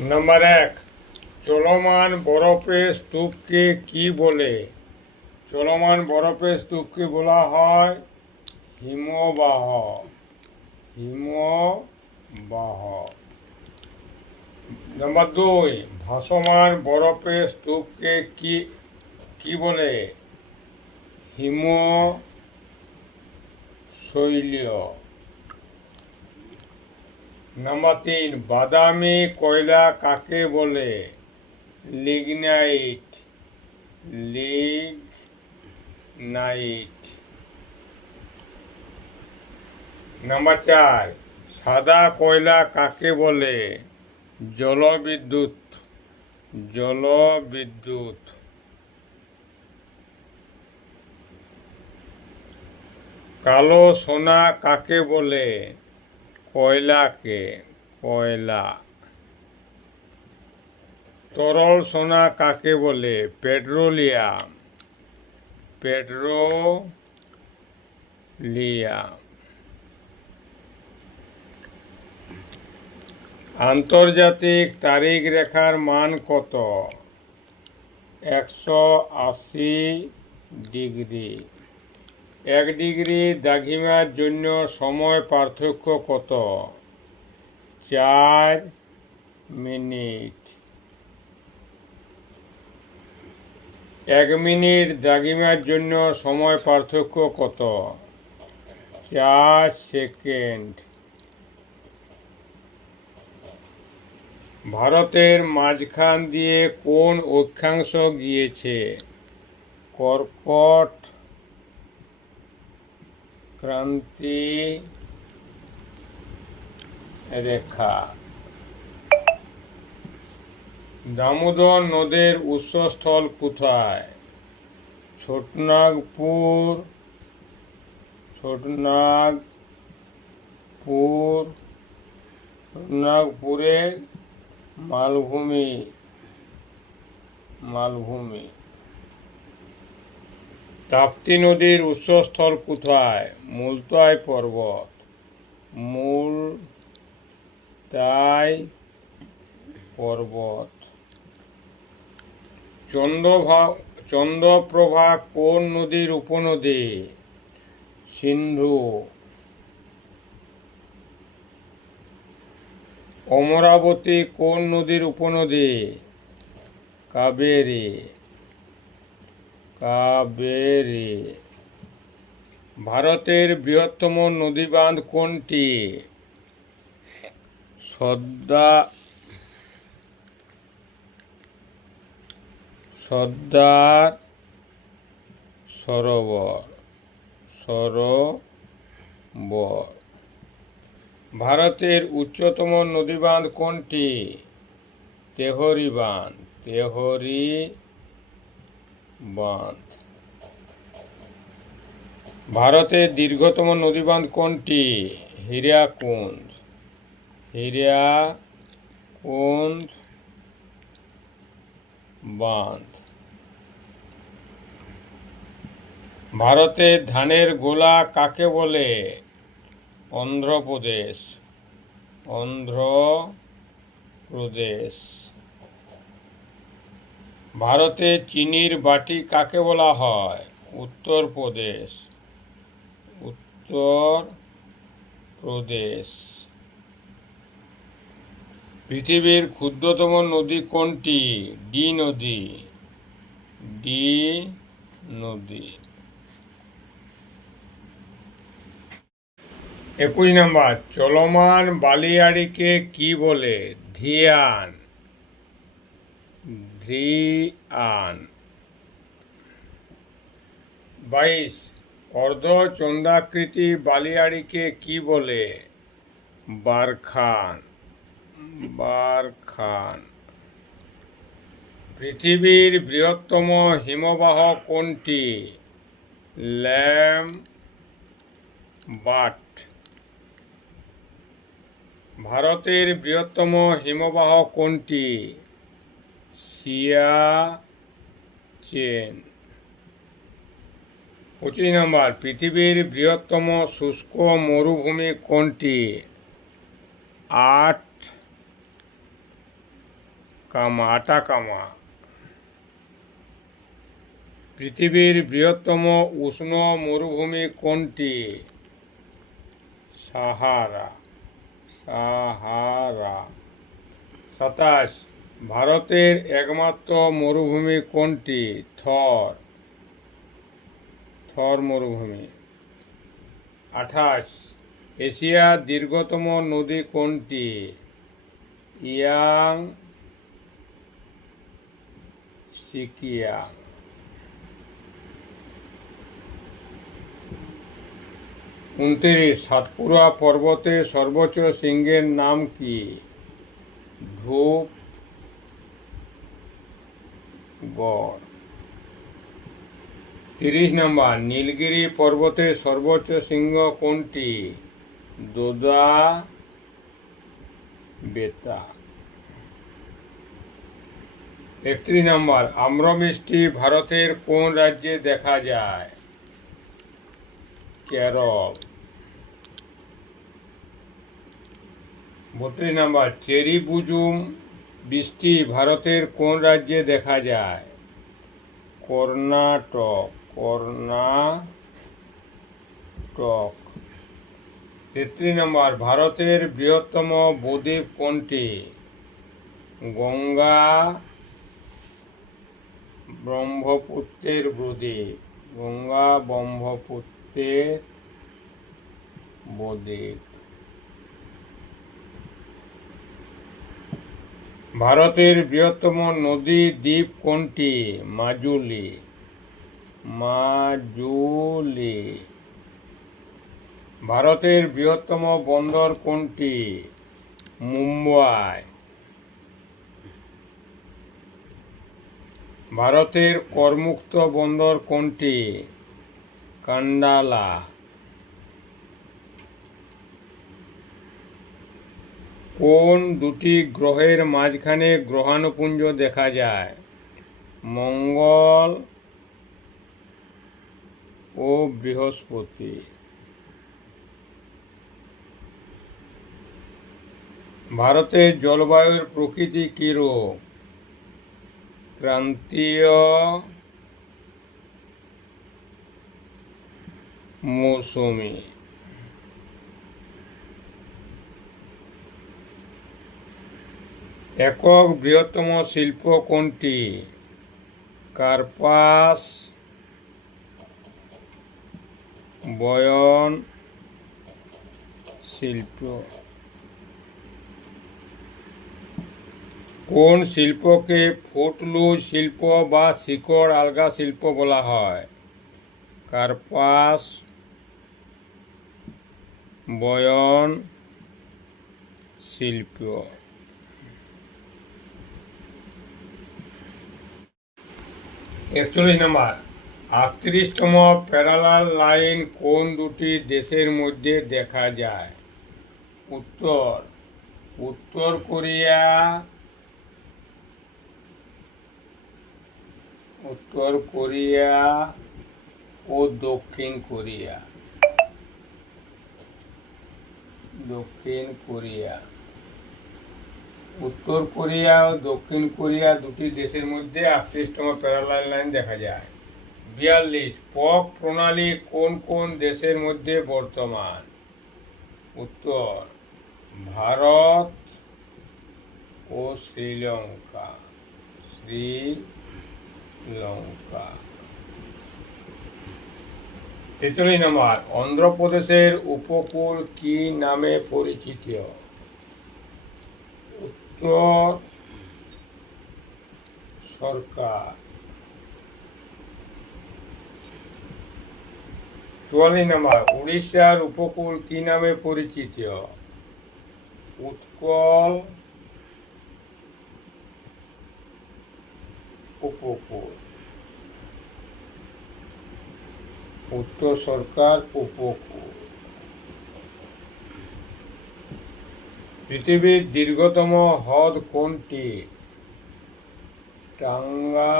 Number এক, চলমান বরফের স্তূপকে কি বলে? চলমান বরফের স্তূপকে বলা হয় হিমবাহ। হিমবাহ। নাম্বার দুই, ভাসমান বরফের স্তূপকে কি কি বলে? হিম শৈলীয় নাম্বার তিন বাদামি কয়লা কাকে বলে? Lignite lignite. নাম্বার চার, সাদা কয়লা কাকে বলে? জলবিদ্যুৎ জলবিদ্যুৎ। কালো সোনা কাকে বলে? কয়লাকে কয়লা তরল সোনা কাকে বলে? পেট্রোলিয়াম। পেট্রোলিয়াম। আন্তর্জাতিক তারিখ রেখার মান কত? একশো আশি ডিগ্রি। এক ডিগ্রি দ্রাঘিমার জন্য সময় পার্থক্য কত? চার মিনিট। এক মিনিট দ্রাঘিমার জন্য সময় পার্থক্য কত? চার সেকেন্ড। ভারতের মাঝখান দিয়ে কোন অক্ষাংশ গিয়েছে? কর্কট ক্রান্তি রেখা। দামোদর নদের উৎসস্থল কোথায়? ছোটনাগপুর ছোটনাগপুর ছোটনাগপুরের মালভূমি মালভূমি। তাপ্তি নদীর উৎসস্থল কোথায়? মুলতাই পর্বত। মূল তাই পর্বত। চন্দ্রভা, চন্দ্রপ্রভা কোন নদীর উপনদী? সিন্ধু। অমরাবতী কোন নদীর উপনদী? কাবেরী। কাবেরী। ভারতের বৃহত্তম নদী বাঁধ কোনটি? সদ্যা সর্দার সরোবর সরোবর। ভারতের উচ্চতম নদী বাঁধ কোনটি? তেহরি বাঁধ, তেহরি বাঁধ। ভারতের দীর্ঘতম নদীবাঁধ কোনটি? হীরাকুঞ্জ হীরাকুঞ্জ বাঁধ। ভারতের ধানের গোলা কাকে বলে? অন্ধ্রপ্রদেশ। অন্ধ্রপ্রদেশ। ভারতে চিনির বাটি কাকে বলা হয়? উত্তরপ্রদেশ। উত্তর প্রদেশ পৃথিবীর ক্ষুদ্রতম নদী কোনটি? ডি নদী। ডি নদী। একুশ নম্বর, চলমান বালিয়াড়িকে কি বলে? ধিয়ান। ধ্রিয়ান বাইশ অর্ধচন্দ্রাকৃতি বালিয়াড়িকে কি বলে? বারখান। বারখান। পৃথিবীর বৃহত্তম হিমবাহ কোনটি? ল্যাম বাট ভারতের বৃহত্তম হিমবাহ কোনটি? সিয়াচেন পঁচিশ নম্বর, পৃথিবীর বৃহত্তম শুষ্ক মরুভূমি কোনটি? আট কামা আটাকামা পৃথিবীর বৃহত্তম উষ্ণ মরুভূমি কোনটি? সাহারা। সাহারা। সাতাশ ভারতের একমাত্র মরুভূমি কোনটি? থর। থর মরুভূমি। আঠাশ। এশিয়ার দীর্ঘতম নদী কোনটি? ইয়াং সিকিয়া। উনত্রিশ। সাতপুরা পর্বতে সর্বোচ্চ শৃঙ্গের নাম কি? ধূপ গড় তিরিশ নম্বর, নীলগিরি পর্বতের সর্বোচ্চ শৃঙ্গ কোনটি? দোদা বেতা। একত্রিশ নম্বর, আম্রমিষ্টি ভারতের কোন রাজ্যে দেখা যায়? কেরল। বত্রিশ নম্বর, চেরি বুজুম বৃষ্টি ভারতের কোন রাজ্যে দেখা যায়? কর্ণাটক কর্ণাটক। তেত্রিশ নম্বর ভারতের বৃহত্তম বদ্বীপ কোনটি? গঙ্গা ব্রহ্মপুত্রের বদ্বীপ। গঙ্গা ব্রহ্মপুত্রের বদ্বীপ। ভারতের বৃহত্তম নদী দ্বীপ কোনটি? মাজুলি। মাজুলি। ভারতের বৃহত্তম বন্দর কোনটি? মুম্বাই। ভারতের করমুক্ত বন্দর কোনটি? কান্ডালা। কোন দুটি গ্রহের মাঝখানে গ্রহাণুপুঞ্জ দেখা যায়? মঙ্গল ও বৃহস্পতি। ভারতের জলবায়ুর প্রকৃতি কিরূপ? ক্রান্তীয়, মৌসুমী। একক বৃহত্তম শিল্প কোনটি? কার্পাস, বয়ন, শিল্প। কোন শিল্পকে ফুটলুজ শিল্প বা শিকড় আলগা শিল্প বলা হয়? কার্পাস, বয়ন, শিল্প। একচল্লিশ নম্বর, আটত্রিশতম প্যারালাল লাইন কোন দুটি দেশের মধ্যে দেখা যায়? উত্তর উত্তর কোরিয়া উত্তর কোরিয়া ও দক্ষিণ কোরিয়া। দক্ষিণ কোরিয়া। উত্তর কোরিয়া ও দক্ষিণ কোরিয়া দুটি দেশের মধ্যে আটত্রিশতম প্যারালাল লাইন দেখা যায়। বিয়াল্লিশ পক প্রণালী কোন কোন দেশের মধ্যে বর্তমান? উত্তর, ভারত ও শ্রীলঙ্কা। শ্রীলঙ্কা। তেতাল্লিশ নম্বর, অন্ধ্রপ্রদেশের উপকূল কি নামে পরিচিত? উত্তর সরকার। চুয়াল্লিশ নম্বর উড়িষ্যার উপকূল কি নামে পরিচিত? উৎকল উপকূল। উত্তর সরকার উপকূল। পৃথিবীর দীর্ঘতম হ্রদ কোনটি? টাঙ্গা,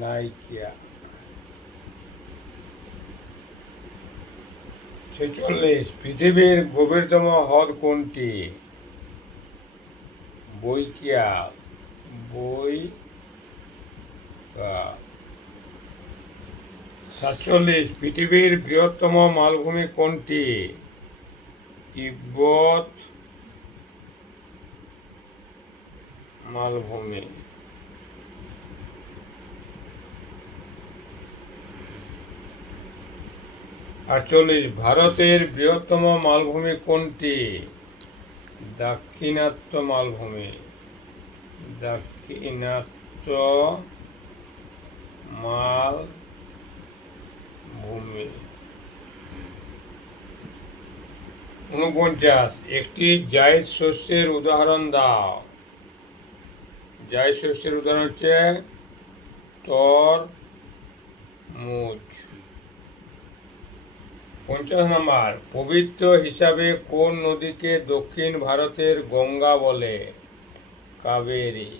নাইকিয়া। ছেচল্লিশ, পৃথিবীর গভীরতম হ্রদ কোনটি? বৈকিয়াল বই সাতচল্লিশ, পৃথিবীর বৃহত্তম মালভূমি কোনটি? তিব্বত মালভূমি। আটচল্লিশ ভারতের বৃহত্তম মালভূমি কোনটি? দাক্ষিণাত্য মালভূমি। দাক্ষিণাত্য মালভূমি। উনপঞ্চাশ একটি জায়দ শস্যের উদাহরণ দাও। জায়দ শস্যের উদাহরণ হচ্ছে তর, মুজ। পঞ্চাশ নম্বর, পবিত্র হিসাবে কোন নদীকে দক্ষিণ ভারতের গঙ্গা বলে? কাবেরী।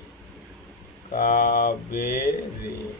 কাবেরী।